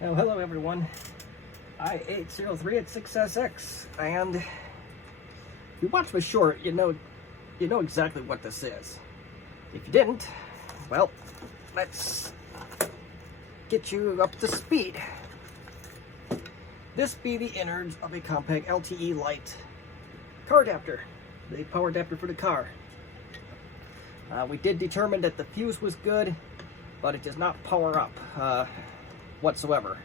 Now, hello everyone. I-80386SX, and if you watch my short, you know exactly what this is. If you didn't, well, let's get you up to speed. This be the innards of a Compaq LTE Lite car adapter, the power adapter for the car. We did determine that the fuse was good, but it does not power up whatsoever,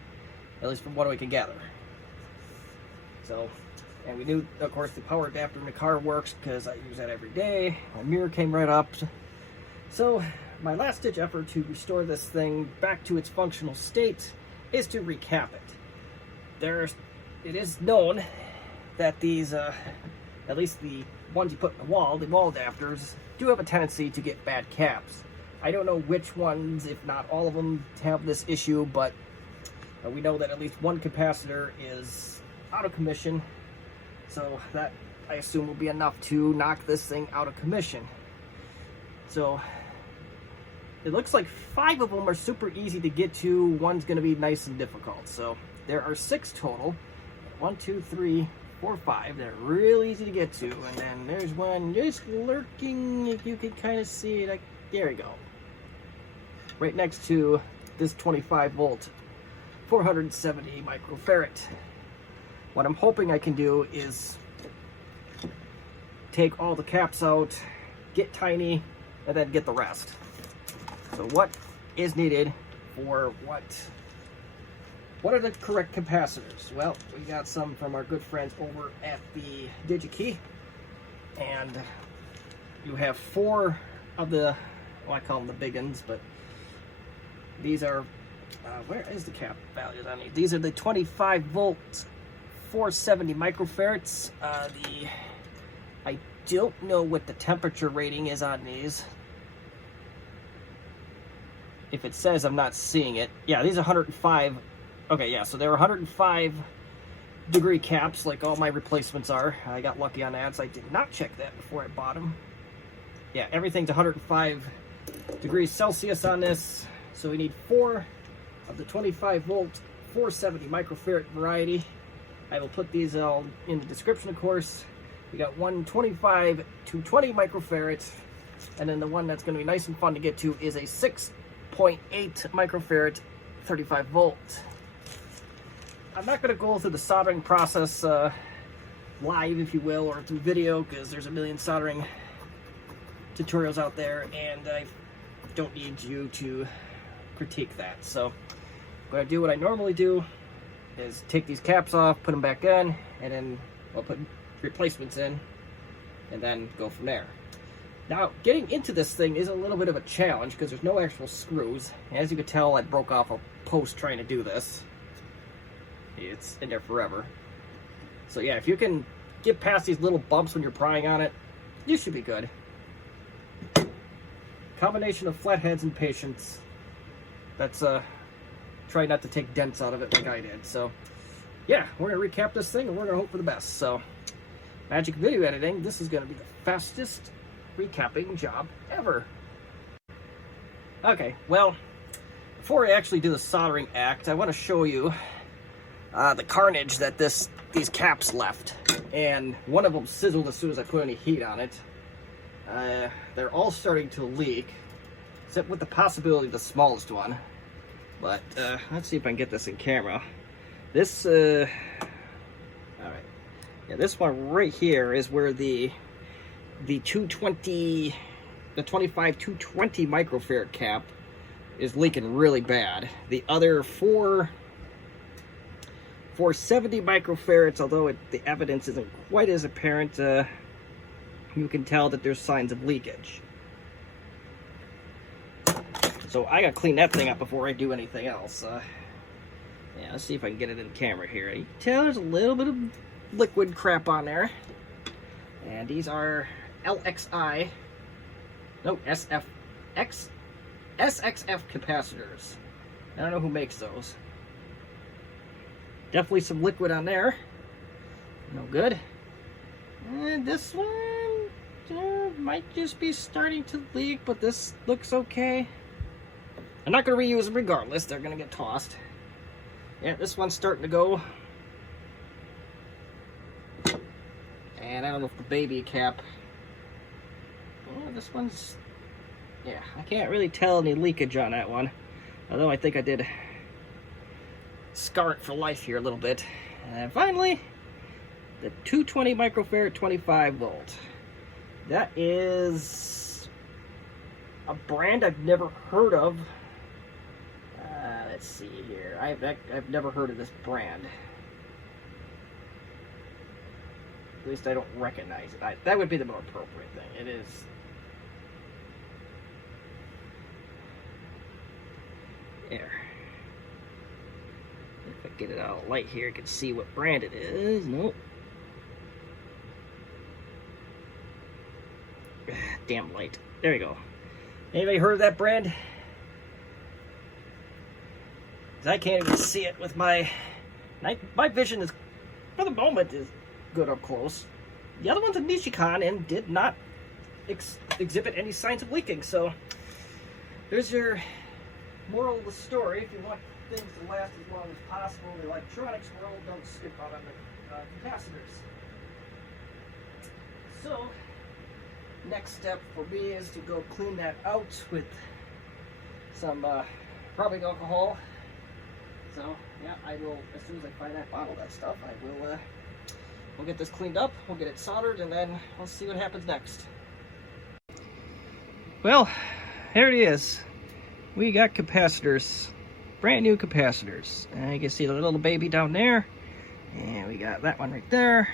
at least from what we can gather. So, and we knew, of course, the power adapter in the car works because I use that every day. My mirror came right up. So, my last-ditch effort to restore this thing back to its functional state is to recap it. It is known that these, at least the ones you put in the wall adapters, do have a tendency to get bad caps. I don't know which ones, if not all of them, have this issue, but we know that at least one capacitor is out of commission, so that, I assume, will be enough to knock this thing out of commission. So, it looks like 5 of them are super easy to get to, one's going to be nice and difficult. So, there are 6 total. 1, 2, 3, 4, 5. They're real easy to get to, and then there's one just lurking, if you can kind of see it. There we go. Right next to this 25 volt, 470 microfarad. What I'm hoping I can do is take all the caps out, get tiny, and then get the rest. So what is needed for what? What are the correct capacitors? Well, we got some from our good friends over at the DigiKey, and you have 4 of the, well, I call them the big ones, but these are, where is the cap values on these? These are the 25 volt, 470 microfarads. I don't know what the temperature rating is on these. If it says, I'm not seeing it. Yeah, these are 105. Okay, yeah, so they're 105 degree caps, like all my replacements are. I got lucky on that, so I did not check that before I bought them. Yeah, everything's 105 degrees Celsius on this. So we need 4 of the 25 volt, 470 microfarad variety. I will put these all in the description, of course. We got one 25 to 20 microfarads, and then the one that's going to be nice and fun to get to is a 6.8 microfarad, 35 volt. I'm not going to go through the soldering process live, if you will, or through video, because there's a million soldering tutorials out there, and I don't need you to critique that. So I'm going to do what I normally do, is take these caps off, put them back in, and then I'll put replacements in, and then go from there. Now, getting into this thing is a little bit of a challenge because there's no actual screws. As you can tell, I broke off a post trying to do this. It's in there forever. So yeah, if you can get past these little bumps when you're prying on it, you should be good. Combination of flatheads and patience. That's try not to take dents out of it like I did. So yeah, we're gonna recap this thing and we're gonna hope for the best. So magic video editing, this is gonna be the fastest recapping job ever. Okay, well, before I actually do the soldering act, I want to show you the carnage that these caps left, and one of them sizzled as soon as I put any heat on it. They're all starting to leak, except with the possibility of the smallest one. But let's see if I can get this in camera. This, all right, yeah, this one right here is where the 220, the 25 220 microfarad cap is leaking really bad. The other 470 microfarads, although the evidence isn't quite as apparent, you can tell that there's signs of leakage. So I gotta clean that thing up before I do anything else. Yeah, let's see if I can get it in camera here. You can tell there's a little bit of liquid crap on there. And these are SXF capacitors. I don't know who makes those. Definitely some liquid on there. No good. And this one might just be starting to leak, but this looks okay. I'm not going to reuse them regardless. They're going to get tossed. Yeah, this one's starting to go. And I don't know if the baby cap. Oh, this one's, yeah, I can't really tell any leakage on that one. Although I think I did scar it for life here a little bit. And finally, the 220 microfarad 25 volt. That is a brand I've never heard of. Let's see here. I've never heard of this brand. At least I don't recognize it. That would be the more appropriate thing. It is. There. If I get it out of light here, I can see what brand it is. Nope. Damn light. There you go. Anybody heard of that brand? I can't even see it with my vision is, for the moment, is good up close. The other one's a Nishikon and did not exhibit any signs of leaking. So there's your moral of the story. If you want things to last as long as possible in the electronics world, don't skip out on the capacitors. So next step for me is to go clean that out with some rubbing alcohol. So yeah, I will, as soon as I find that bottle of that stuff, I will we'll get this cleaned up, we'll get it soldered, and then we'll see what happens next. Well, here it is. We got capacitors, brand new capacitors. And you can see the little baby down there, and we got that one right there.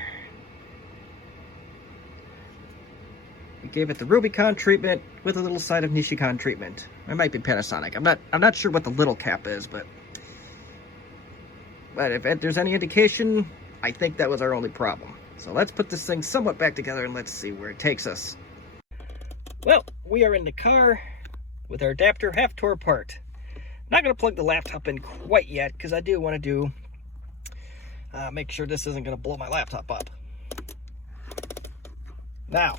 We gave it the Rubicon treatment with a little side of Nishikon treatment. It might be Panasonic. I'm not sure what the little cap is, but if there's any indication, I think that was our only problem. So let's put this thing somewhat back together and let's see where it takes us. Well, we are in the car with our adapter half tore apart. Not going to plug the laptop in quite yet because I do want to make sure this isn't going to blow my laptop up. Now,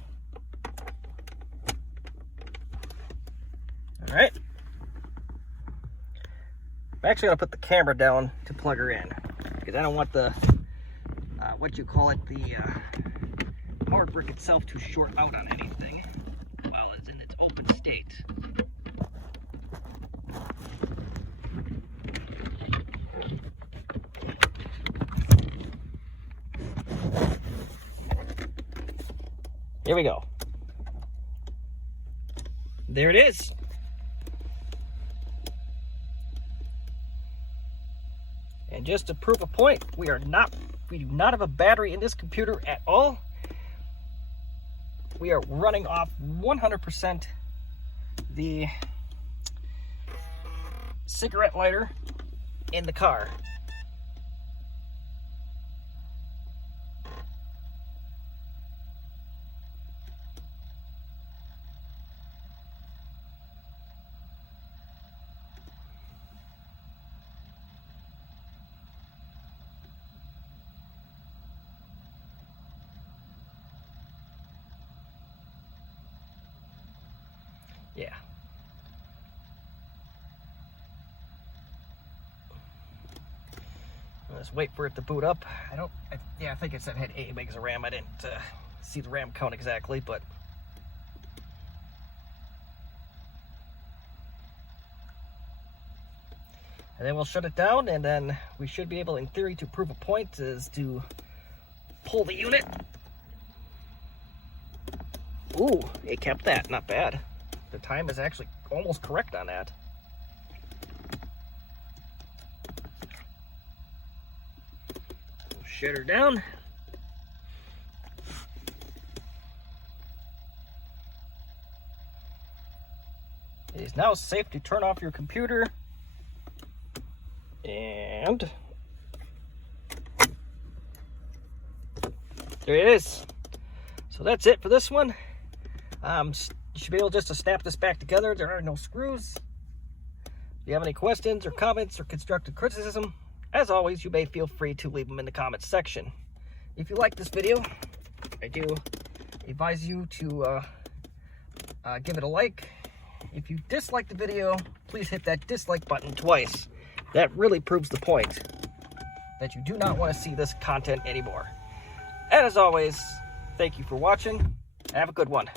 all right. I'm actually going to put the camera down to plug her in because I don't want the, the power brick itself to short out on anything while it's in its open state. Here we go. There it is. And just to prove a point, we do not have a battery in this computer at all. We are running off 100% the cigarette lighter in the car. Yeah. Let's wait for it to boot up. I think it said it had 8 megs of RAM. I didn't see the RAM count exactly, but and then we'll shut it down, and then we should be able, in theory, to prove a point is to pull the unit. Ooh, it kept that. Not bad. The time is actually almost correct on that. We'll shut her down. It is now safe to turn off your computer. And there it is. So that's it for this one. You should be able just to snap this back together. There are no screws. If you have any questions or comments or constructive criticism, as always, you may feel free to leave them in the comments section. If you like this video, I do advise you to give it a like. If you dislike the video, please hit that dislike button twice. That really proves the point. that you do not want to see this content anymore. And as always, thank you for watching. Have a good one.